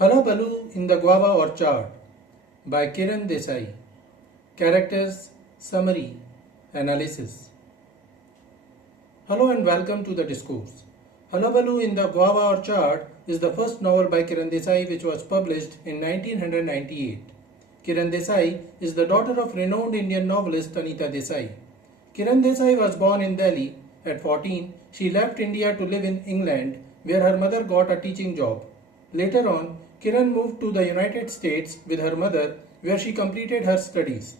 Hullabaloo in the Guava Orchard by Kiran Desai. Characters, Summary, Analysis. Hello and welcome to the discourse. Hullabaloo in the Guava Orchard is the first novel by Kiran Desai which was published in 1998. Kiran Desai is the daughter of renowned Indian novelist Anita Desai. Kiran Desai was born in Delhi. At 14, she left India to live in England where her mother got a teaching job. Later on, Kiran moved to the United States with her mother where she completed her studies.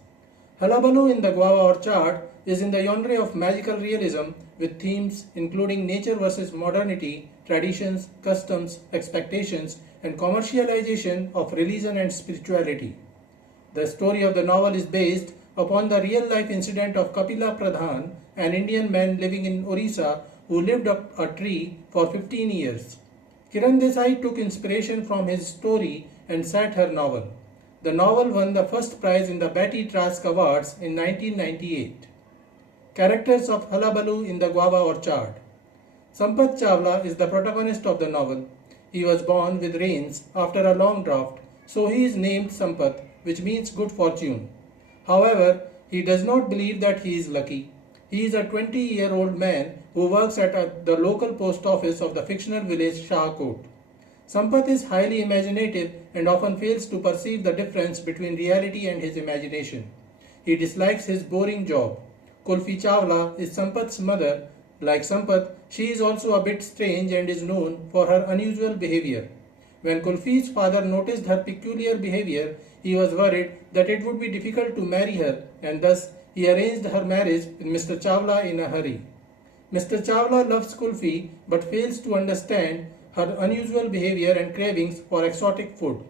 Hullabaloo in the Guava Orchard is in the genre of magical realism with themes including nature versus modernity, traditions, customs, expectations, and commercialization of religion and spirituality. The story of the novel is based upon the real-life incident of Kapila Pradhan, an Indian man living in Orissa who lived up a tree for 15 years. Kiran Desai took inspiration from his story and set her novel. The novel won the first prize in the Betty Trask Awards in 1998. Characters of Hullabaloo in the Guava Orchard. Sampath Chawla is the protagonist of the novel. He was born with reins after a long drought, so he is named Sampath, which means good fortune. However, he does not believe that he is lucky. He is a 20-year-old man who works at the local post office of the fictional village Shahkot. Sampath is highly imaginative and often fails to perceive the difference between reality and his imagination. He dislikes his boring job. Kulfi Chawla is Sampath's mother. Like Sampath, she is also a bit strange and is known for her unusual behavior. When Kulfi's father noticed her peculiar behavior, he was worried that it would be difficult to marry her and thus he arranged her marriage with Mr. Chawla in a hurry. Mr. Chawla loves Kulfi but fails to understand her unusual behavior and cravings for exotic food.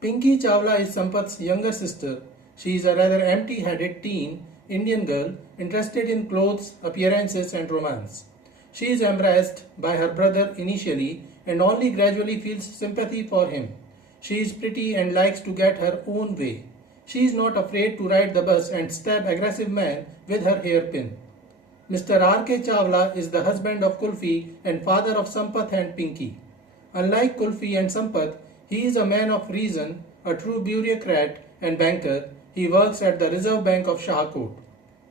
Pinky Chawla is Sampath's younger sister. She is a rather empty-headed teen Indian girl interested in clothes, appearances and romance. She is embraced by her brother initially and only gradually feels sympathy for him. She is pretty and likes to get her own way. She is not afraid to ride the bus and stab aggressive man with her hairpin. Mr. R.K. Chawla is the husband of Kulfi and father of Sampath and Pinky. Unlike Kulfi and Sampath, he is a man of reason, a true bureaucrat and banker. He works at the Reserve Bank of Shahkot.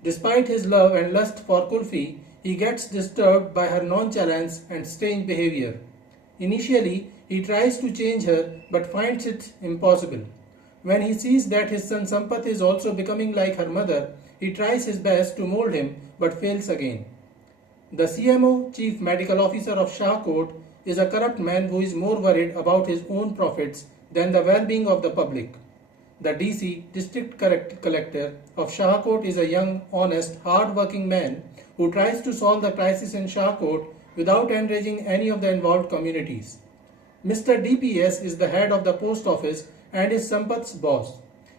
Despite his love and lust for Kulfi, he gets disturbed by her nonchalance and strange behavior. Initially, he tries to change her but finds it impossible. When he sees that his son Sampath is also becoming like her mother, he tries his best to mold him but fails again. The CMO, Chief Medical Officer of Shahkot, is a corrupt man who is more worried about his own profits than the well-being of the public. The DC, District Collector of Shahkot, is a young, honest, hard-working man who tries to solve the crisis in Shahkot without enraging any of the involved communities. Mr. DPS is the head of the post office and is Sampath's boss.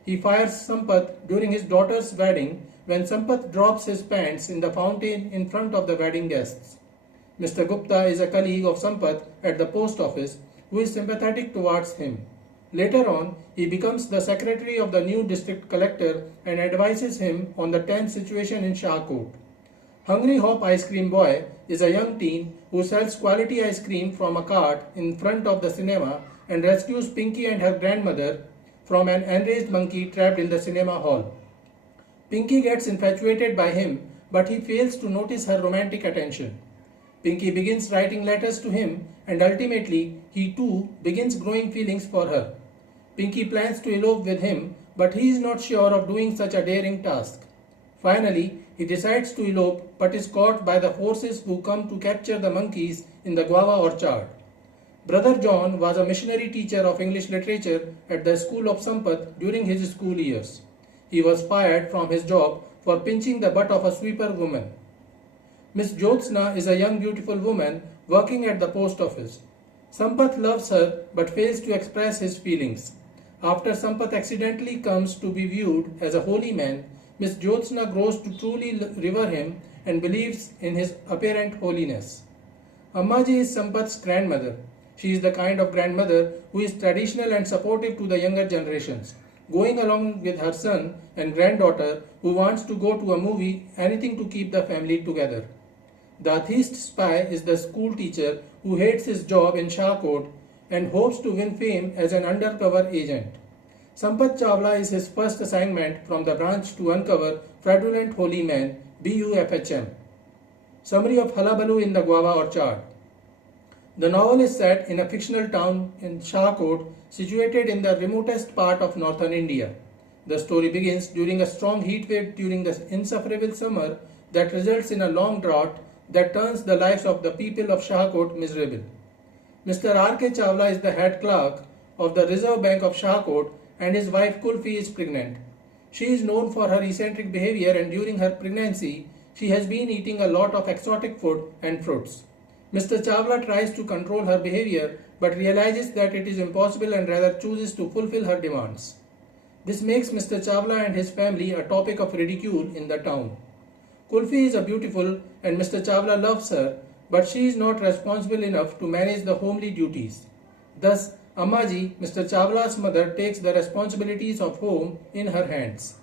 He fires Sampath during his daughter's wedding when Sampath drops his pants in the fountain in front of the wedding guests. Mr. Gupta is a colleague of Sampath at the post office who is sympathetic towards him. Later on, he becomes the secretary of the new district collector and advises him on the tense situation in Shahkot. Hungry Hop Ice Cream Boy is a young teen who sells quality ice cream from a cart in front of the cinema and rescues Pinky and her grandmother from an enraged monkey trapped in the cinema hall. Pinky gets infatuated by him, but he fails to notice her romantic attention. Pinky begins writing letters to him and ultimately he too begins growing feelings for her. Pinky plans to elope with him, but he is not sure of doing such a daring task. Finally, he decides to elope but is caught by the forces who come to capture the monkeys in the Guava Orchard. Brother John was a missionary teacher of English literature at the school of Sampath during his school years. He was fired from his job for pinching the butt of a sweeper woman. Miss Jyotsna is a young beautiful woman working at the post office. Sampath loves her but fails to express his feelings. After Sampath accidentally comes to be viewed as a holy man, Miss Jyotsna grows to truly revere him and believes in his apparent holiness. Ammaji is Sampath's grandmother. She is the kind of grandmother who is traditional and supportive to the younger generations, going along with her son and granddaughter who wants to go to a movie, anything to keep the family together. The atheist spy is the school teacher who hates his job in Shahkot and hopes to win fame as an undercover agent. Sampath Chawla is his first assignment from the branch to uncover fraudulent holy man BUFHM. Summary of Hullabaloo in the Guava Orchard. The novel is set in a fictional town in Shahkot, situated in the remotest part of northern India. The story begins during a strong heat wave during the insufferable summer that results in a long drought that turns the lives of the people of Shahkot miserable. Mr. R.K. Chawla is the head clerk of the Reserve Bank of Shahkot and his wife Kulfi is pregnant. She is known for her eccentric behavior, and during her pregnancy, she has been eating a lot of exotic food and fruits. Mr. Chawla tries to control her behavior but realizes that it is impossible and rather chooses to fulfill her demands. This makes Mr. Chawla and his family a topic of ridicule in the town. Kulfi is a beautiful and Mr. Chawla loves her, but she is not responsible enough to manage the homely duties. Thus, Ammaji, Mr. Chawla's mother, takes the responsibilities of home in her hands.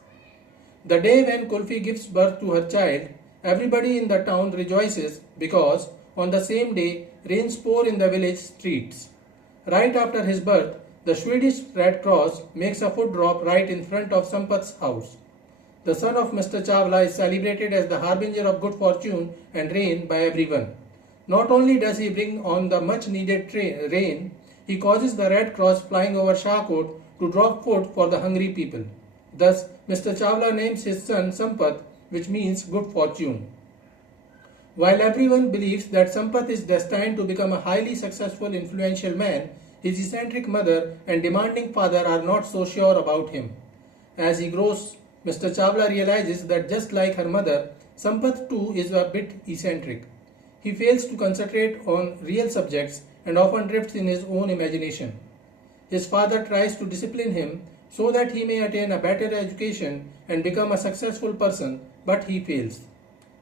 The day when Kulfi gives birth to her child, everybody in the town rejoices because on the same day rains pour in the village streets. Right after his birth, the Swedish Red Cross makes a food drop right in front of Sampath's house. The son of Mr. Chawla is celebrated as the harbinger of good fortune and rain by everyone. Not only does he bring on the much needed rain, he causes the Red Cross flying over Shahkot to drop food for the hungry people. Thus, Mr. Chawla names his son Sampath, which means good fortune. While everyone believes that Sampath is destined to become a highly successful, influential man, his eccentric mother and demanding father are not so sure about him. As he grows, Mr. Chawla realizes that just like her mother, Sampath too is a bit eccentric. He fails to concentrate on real subjects and often drifts in his own imagination. His father tries to discipline him so that he may attain a better education and become a successful person, but he fails.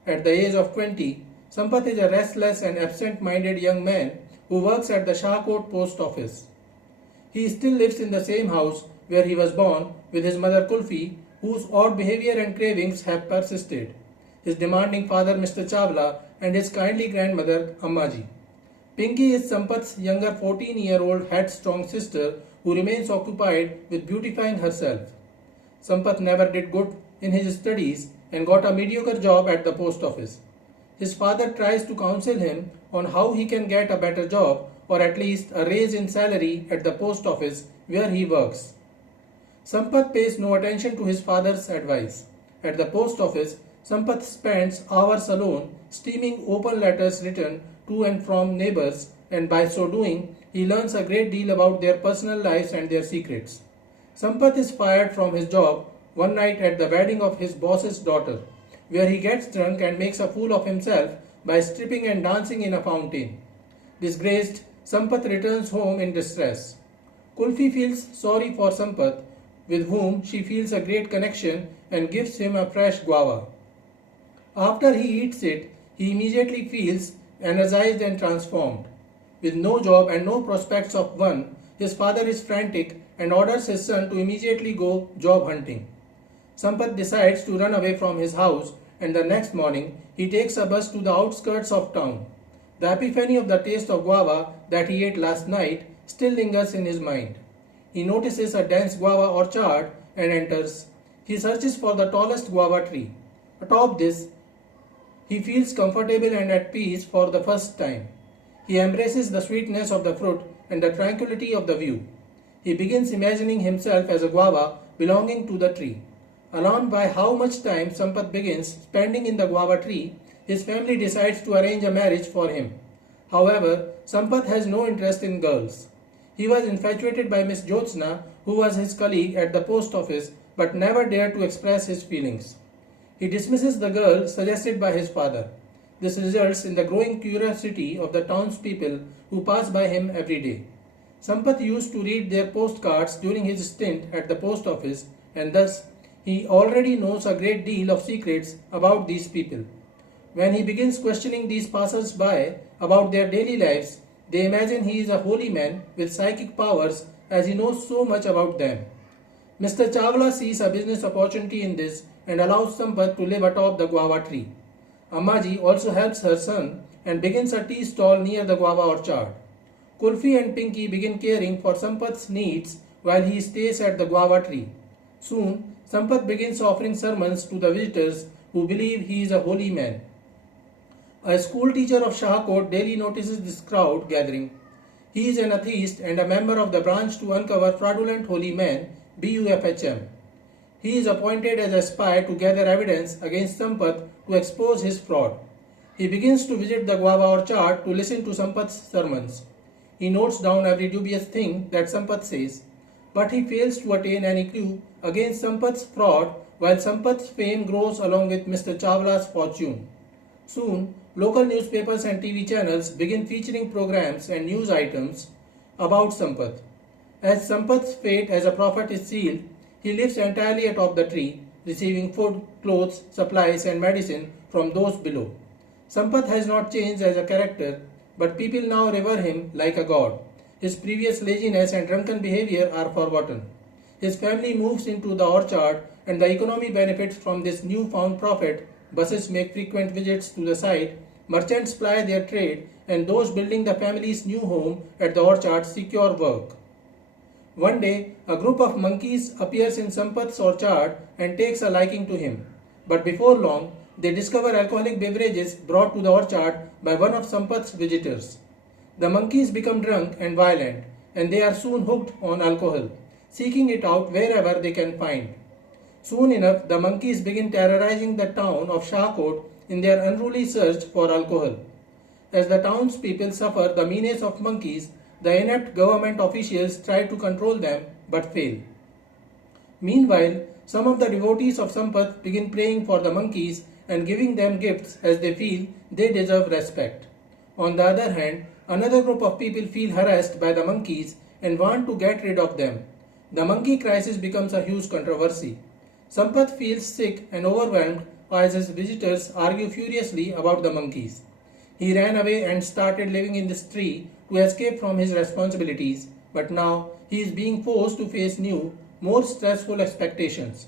At the age of 20, Sampath is a restless and absent-minded young man who works at the Shahkot post office. He still lives in the same house where he was born with his mother Kulfi, whose odd behavior and cravings have persisted, his demanding father Mr. Chawla and his kindly grandmother Ammaji. Pinky is Sampath's younger 14-year-old headstrong sister who remains occupied with beautifying herself. Sampath never did good in his studies and got a mediocre job at the post office. His father tries to counsel him on how he can get a better job or at least a raise in salary at the post office where he works. Sampath pays no attention to his father's advice. At the post office, Sampath spends hours alone steaming open letters written to and from neighbors, and by so doing, he learns a great deal about their personal lives and their secrets. Sampath is fired from his job one night at the wedding of his boss's daughter, where he gets drunk and makes a fool of himself by stripping and dancing in a fountain. Disgraced, Sampath returns home in distress. Kulfi feels sorry for Sampath, with whom she feels a great connection, and gives him a fresh guava. After he eats it, he immediately feels energized and transformed. With no job and no prospects of one, his father is frantic and orders his son to immediately go job hunting. Sampath decides to run away from his house, and the next morning he takes a bus to the outskirts of town. The epiphany of the taste of guava that he ate last night still lingers in his mind. He notices a dense guava orchard and enters. He searches for the tallest guava tree. Atop this, he feels comfortable and at peace for the first time. He embraces the sweetness of the fruit and the tranquility of the view. He begins imagining himself as a guava belonging to the tree. Alarmed by how much time Sampath begins spending in the guava tree, his family decides to arrange a marriage for him. However, Sampath has no interest in girls. He was infatuated by Miss Jyotsna, who was his colleague at the post office, but never dared to express his feelings. He dismisses the girl suggested by his father. This results in the growing curiosity of the townspeople who pass by him every day. Sampath used to read their postcards during his stint at the post office, and thus he already knows a great deal of secrets about these people. When he begins questioning these passers-by about their daily lives, they imagine he is a holy man with psychic powers as he knows so much about them. Mr. Chawla sees a business opportunity in this and allows Sampath to live atop the guava tree. Ammaji also helps her son and begins a tea stall near the guava orchard. Kulfi and Pinky begin caring for Sampath's needs while he stays at the guava tree. Soon, Sampath begins offering sermons to the visitors who believe he is a holy man. A school teacher of Shahkot daily notices this crowd gathering. He is an atheist and a member of the branch to uncover fraudulent holy men, BUFHM. He is appointed as a spy to gather evidence against Sampath to expose his fraud. He begins to visit the Guava Orchard to listen to Sampath's sermons. He notes down every dubious thing that Sampath says, but he fails to attain any clue against Sampath's fraud while Sampath's fame grows along with Mr. Chawla's fortune. Soon, local newspapers and TV channels begin featuring programs and news items about Sampath. As Sampath's fate as a prophet is sealed, he lives entirely atop the tree, receiving food, clothes, supplies and medicine from those below. Sampath has not changed as a character, but people now revere him like a god. His previous laziness and drunken behavior are forgotten. His family moves into the orchard and the economy benefits from this newfound prophet. Buses make frequent visits to the site, merchants ply their trade, and those building the family's new home at the orchard secure work. One day, a group of monkeys appears in Sampath's orchard and takes a liking to him. But before long, they discover alcoholic beverages brought to the orchard by one of Sampath's visitors. The monkeys become drunk and violent, and they are soon hooked on alcohol, seeking it out wherever they can find. Soon enough, the monkeys begin terrorizing the town of Shahkot in their unruly search for alcohol. As the townspeople suffer the menace of monkeys, the inept government officials try to control them but fail. Meanwhile, some of the devotees of Sampath begin praying for the monkeys and giving them gifts as they feel they deserve respect. On the other hand, another group of people feel harassed by the monkeys and want to get rid of them. The monkey crisis becomes a huge controversy. Sampath feels sick and overwhelmed as his visitors argue furiously about the monkeys. He ran away and started living in this tree to escape from his responsibilities, but now he is being forced to face new, more stressful expectations.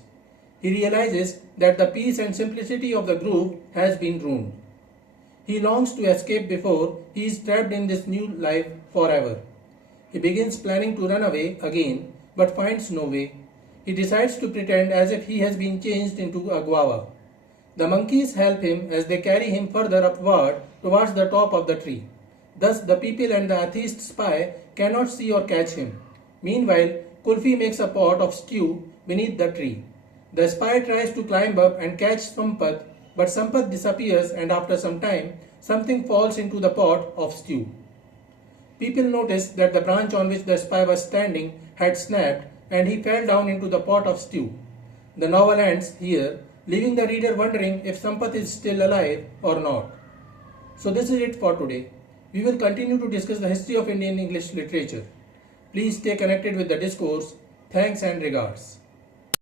He realizes that the peace and simplicity of the grove has been ruined. He longs to escape before he is trapped in this new life forever. He begins planning to run away again, but finds no way. He decides to pretend as if he has been changed into a guava. The monkeys help him as they carry him further upward towards the top of the tree. Thus the people and the atheist spy cannot see or catch him. Meanwhile, Kulfi makes a pot of stew beneath the tree. The spy tries to climb up and catch Sampath, but Sampath disappears and after some time, something falls into the pot of stew. People notice that the branch on which the spy was standing had snapped and he fell down into the pot of stew. The novel ends here, leaving the reader wondering if Sampath is still alive or not. So this is it for today. We will continue to discuss the history of Indian English literature. Please stay connected with the discourse. Thanks and regards.